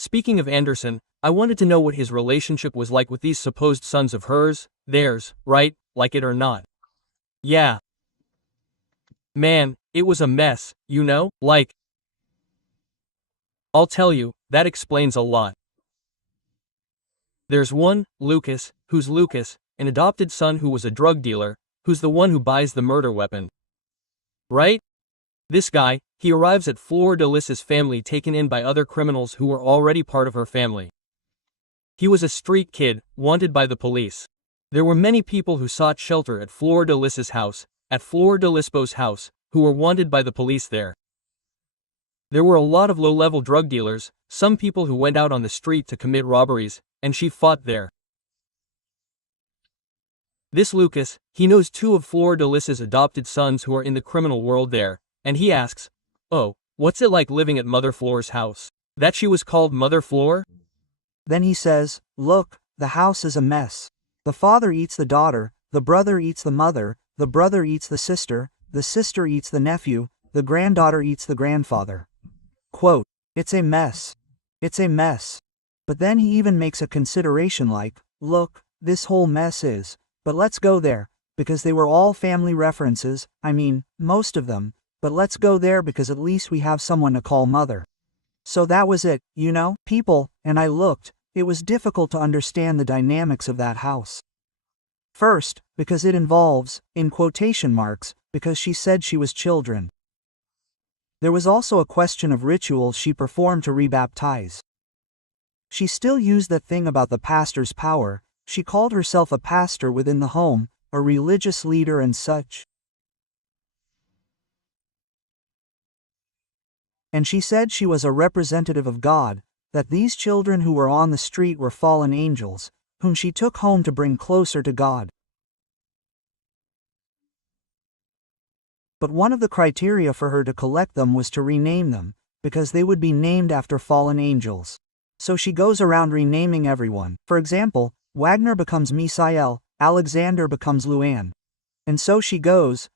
Speaking of Anderson, I wanted to know what his relationship was like with these supposed sons of hers, theirs, right, like it or not. Yeah. Man, it was a mess, you know, like. I'll tell you, that explains a lot. There's one, Lucas, who's Lucas, an adopted son who was a drug dealer, who's the one who buys the murder weapon. Right? This guy, he arrives at Fleur de Lis's family taken in by other criminals who were already part of her family. He was a street kid, wanted by the police. There were many people who sought shelter at Fleur de Lis's house, at Fleur de Lisbo's house, who were wanted by the police there. There were a lot of low-level drug dealers, some people who went out on the street to commit robberies, and she fought there. This Lucas, he knows two of Fleur de Lis's adopted sons who are in the criminal world there, and he asks, "Oh, what's it like living at Mother Fleur's house? That she was called Mother Fleur?" Then he says, "Look, the house is a mess. The father eats the daughter, the brother eats the mother, the brother eats the sister eats the nephew, the granddaughter eats the grandfather." Quote, "It's a mess. It's a mess." But then he even makes a consideration like, "Look, this whole mess is, but let's go there, because they were all family references, I mean, most of them, but let's go there because at least we have someone to call mother." So that was it, you know, people, and I looked, it was difficult to understand the dynamics of that house. First, because it involves, in quotation marks, because she said she was children. There was also a question of rituals she performed to rebaptize. She still used that thing about the pastor's power, she called herself a pastor within the home, a religious leader and such. And she said she was a representative of God, that these children who were on the street were fallen angels, whom she took home to bring closer to God. But one of the criteria for her to collect them was to rename them, because they would be named after fallen angels. So she goes around renaming everyone. For example, Wagner becomes Misael, Alexander becomes Luann. And so she goes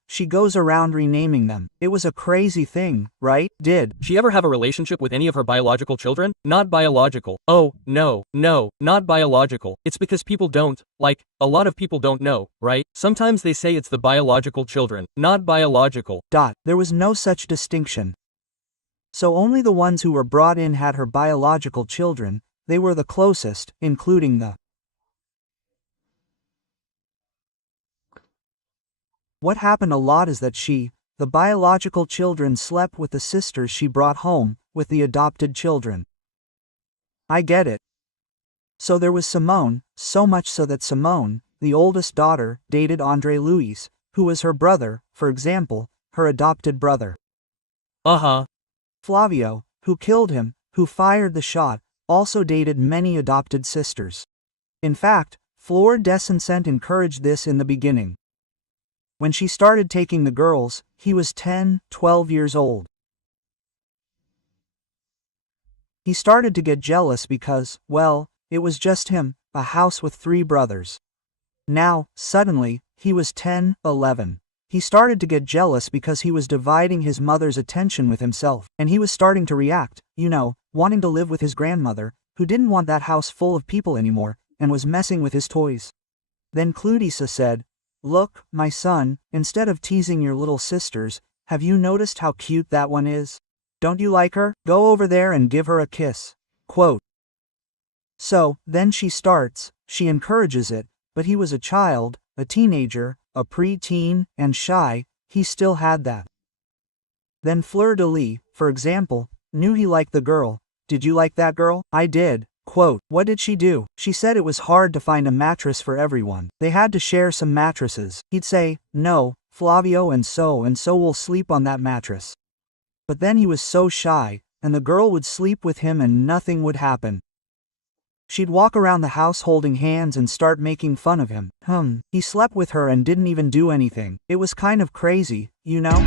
around renaming them. It was a crazy thing, right? Did she ever have a relationship with any of her biological children? Not biological. Oh, no, not biological. It's because people don't, like, a lot of people don't know, right? Sometimes they say it's the biological children, not biological. There was no such distinction. So only the ones who were brought in had her biological children, they were the closest, including the. What happened a lot is that the biological children slept with the sisters she brought home, with the adopted children. I get it. So there was Simone, so much so that Simone, the oldest daughter, dated André Louis, who was her brother, for example, her adopted brother. Flavio, who killed him, who fired the shot, also dated many adopted sisters. In fact, Fleur de Lis encouraged this in the beginning. When she started taking the girls, he was 10, 12 years old. He started to get jealous because, well, it was just him, a house with 3 brothers. Now, suddenly, he was 10, 11. He started to get jealous because he was dividing his mother's attention with himself, and he was starting to react, you know, wanting to live with his grandmother, who didn't want that house full of people anymore, and was messing with his toys. Then Ullisses said, "Look, my son, instead of teasing your little sisters, have you noticed how cute that one is? Don't you like her? Go over there and give her a kiss." Quote. So, then she encourages it, but he was a child, a teenager, a pre-teen, and shy, he still had that. Then Fleur de Lis, for example, knew he liked the girl. "Did you like that girl?" "I did." Quote, "What did she do?" "She said it was hard to find a mattress for everyone. They had to share some mattresses." He'd say, "No, Flavio and so will sleep on that mattress." But then he was so shy, and the girl would sleep with him and nothing would happen. She'd walk around the house holding hands and start making fun of him. He slept with her and didn't even do anything. It was kind of crazy, you know?